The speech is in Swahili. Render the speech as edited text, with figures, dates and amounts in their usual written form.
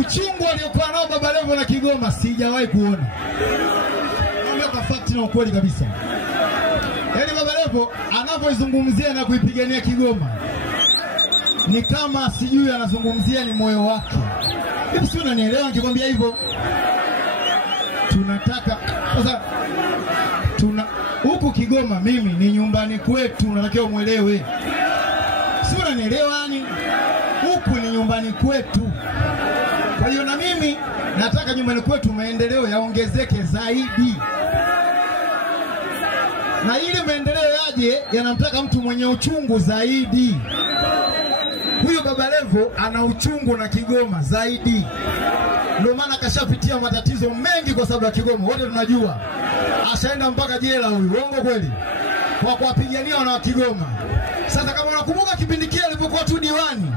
uchungu aliokuwa nao Baba Levo na Kigoma sijawahi kuona. Naomba kwa fact na ukweli kabisa. Yaani Baba Levo anapoizungumzia na kuipigania Kigoma ni kama sijui anazungumzia ni moyo wake. Hivi si unanielewa nikikwambia hivyo? Tunataka sasa huku Kigoma mimi ni nyumbani kwetu, unatakiwa muelewe. Si unanielewa yani? Huku ni nyumbani kwetu. Kwa hiyo na mimi nataka nyumbani kwetu maendeleo yaongezeke zaidi. Na ili maendeleo yaje yanamtaka mtu mwenye uchungu zaidi. Huyu Baba Levo ana uchungu na Kigoma zaidi. Ndio maana kashapitia matatizo mengi kwa sababu ya Kigoma. Wote tunajua. Ashaenda mpaka jela huyu. Uongo kweli? Kwa kuwapigania wana wa Kigoma. Sasa kama unakumbuka kipindi kile alipokuwa tu diwani,